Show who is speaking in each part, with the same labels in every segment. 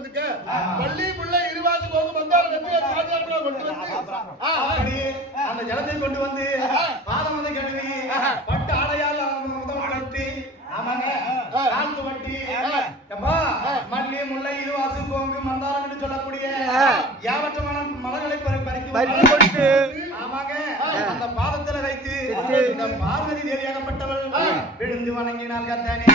Speaker 1: இருக்க பள்ளி பிள்ளை இருவாசி போகும் பாதுகாப்பு கொண்டு வந்து.
Speaker 2: அந்த ஜலத்தை கொண்டு வந்து பாதம் வந்து கழுவி பட்டு ஆடையால் கட்டி ஆமாங்க. வட்டி. மல்லி முல்லை இருவாசு கோங்கு மந்தாரம் என்று சொல்லக்கூடிய யாவற்றமான மலர்களை பறி- பறித்து கொண்டு ஆமாங்க. அந்த பாதத்துல வைத்து இந்த பார்வதி தேவியாகப்பட்டவள் விழுந்து வணங்கினாள் கத்தானே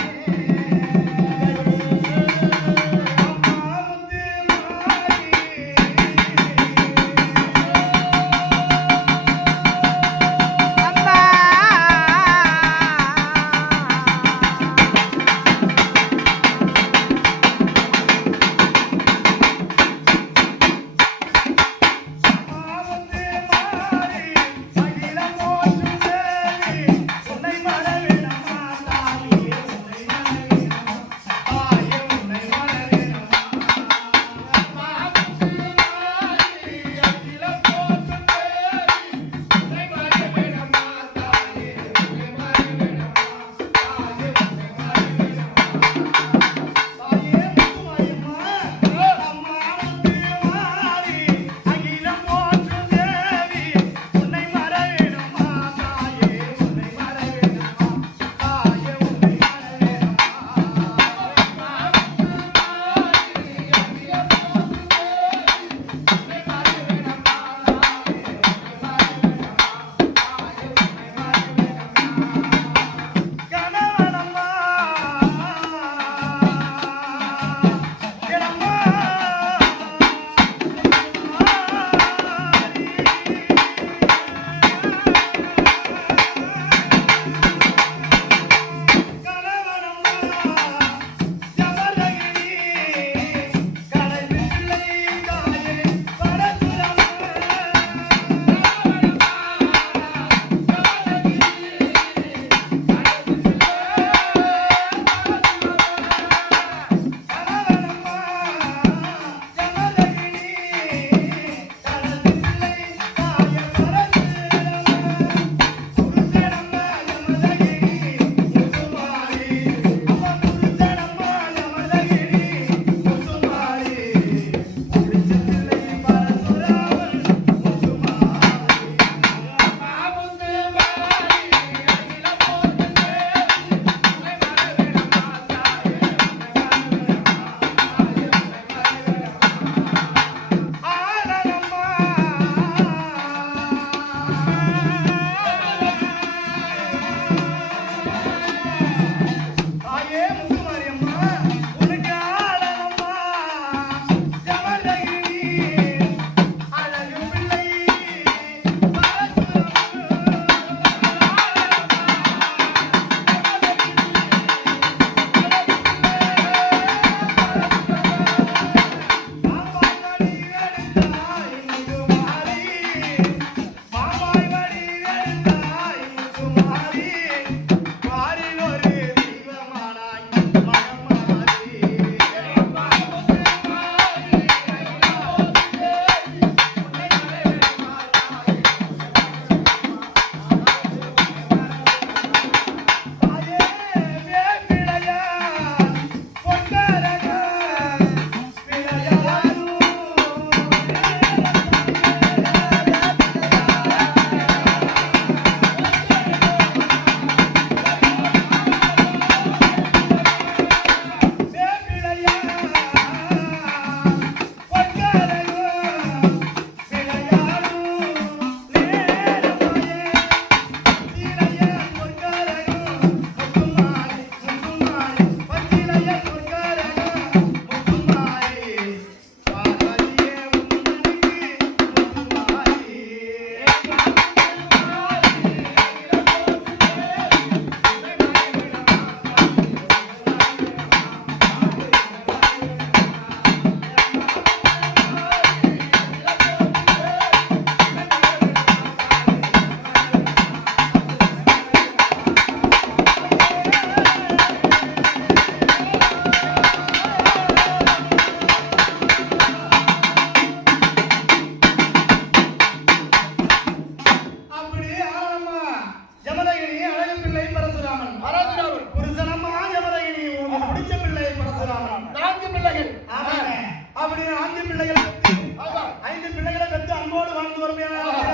Speaker 2: பொறுமையாக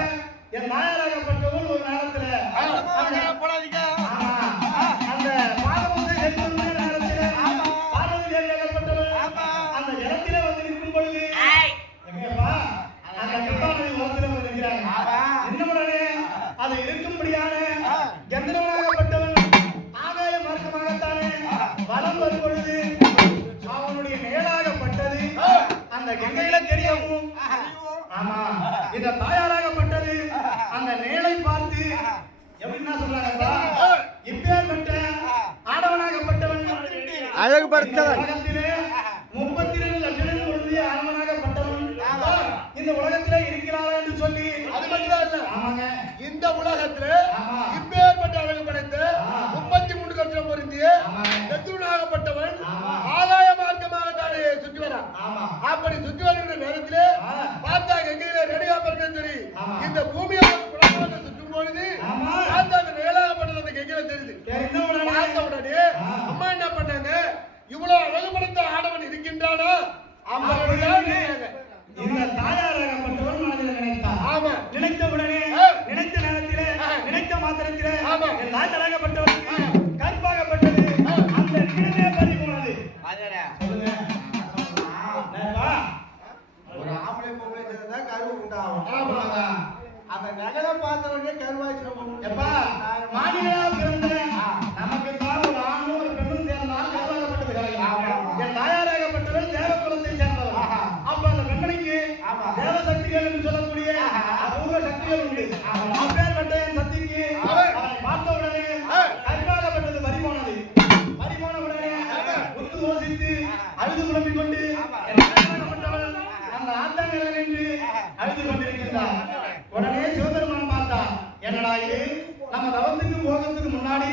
Speaker 2: என் நாயராகப்பட்டவள் ஒரு நேரத்துல. அந்த பாதமுத்தை சென்று நேரத்துல பார்வதி அந்த இடத்துல வந்து நிற்கும் பொழுது அந்த கல்பாமதி உலகத்துல வந்து நிற்கிறாங்க. இன்னமுடனே அது இருக்கும்படியான கந்தரவனாகப்பட்டவன் அவனுடைய மேலாகப்பட்டது அந்த கங்கையில தெரியவும் இந்த தாயாராகப்பட்டது. அந்த நேலை பார்த்து எப்படின்னா சொல்றாங்கப்பா இப்பேற்பட்ட ஆடவனாகப்பட்டவன். அழகுபடுத்தவன். உலகத்திலே முப்பத்தி ரெண்டு லட்சம் பொருந்திய ஆடவனாகப்பட்டவன். இந்த உலகத்திலே இருக்கிறாரா என்று சொல்லி. அது
Speaker 1: மட்டும்தான் இல்ல.
Speaker 2: ஆமாங்க.
Speaker 1: இந்த உலகத்துல. இப்பேற்பட்ட அழகு படைத்த. முப்பத்தி மூணு கட்சம் பொருந்திய. ஆகாய மார்க்கமாக தானே சுற்றி வரான்.
Speaker 2: ஆமா.
Speaker 1: அப்படி சுற்றி வருகிற நேரத்திலே
Speaker 2: ஆ.
Speaker 1: பார்த்தா கங்கையில ரேணுகா பரமேஸ்வரி சரி ஆமா. இந்த பூமியை குலமாக சுற்றும் பொழுது
Speaker 2: ஆமா.
Speaker 1: அந்த நேலாகப்பட்டது அந்த கங்கையில தெரியுது
Speaker 2: பார்த்த
Speaker 1: உடனே. அம்மா என்ன பண்ணாங்க இவ்வளவு அழகுபடுத்த ஆடவன் இருக்கின்றானா.
Speaker 2: இந்த தாயாராகப்பட்டவன் மனதில் நினைத்தார்
Speaker 1: ஆமா
Speaker 2: நினைத்த உடனே. நினைத்த நேரத்திலே. நினைத்த மாத்திரத்திலே ஆமா. என் தாயாராகப்பட்டவனுக்கு கற்பாகப்பட்டது. அந்த நினைவே பறி போனது?
Speaker 3: ஒரு ஆம்பளை பொம்பளை சேர்ந்தா கரு உண்டாகும்
Speaker 1: ஆமாங்க.
Speaker 3: நகலை பார்த்தவொடனே கருவாய்ச்சி
Speaker 2: எப்பா மாநிலா பிறந்த நமக்கு தான் ஒரு ஆணும் ஒரு பெண்ணும் சேர்ந்தால் கர்வாகப்பட்டது கிடையாது என் தாயாராகப்பட்டவள் தேவ குலத்தை சேர்ந்தவள் அப்ப அந்த பெண்மணிக்கு. தேவ சக்திகள் என்று சொல்லக்கூடிய அபூர்வ சக்திகள் உண்டு. ஆண்டவராயிரு நம்ம தவத்துக்கு போகிறதுக்கு முன்னாடி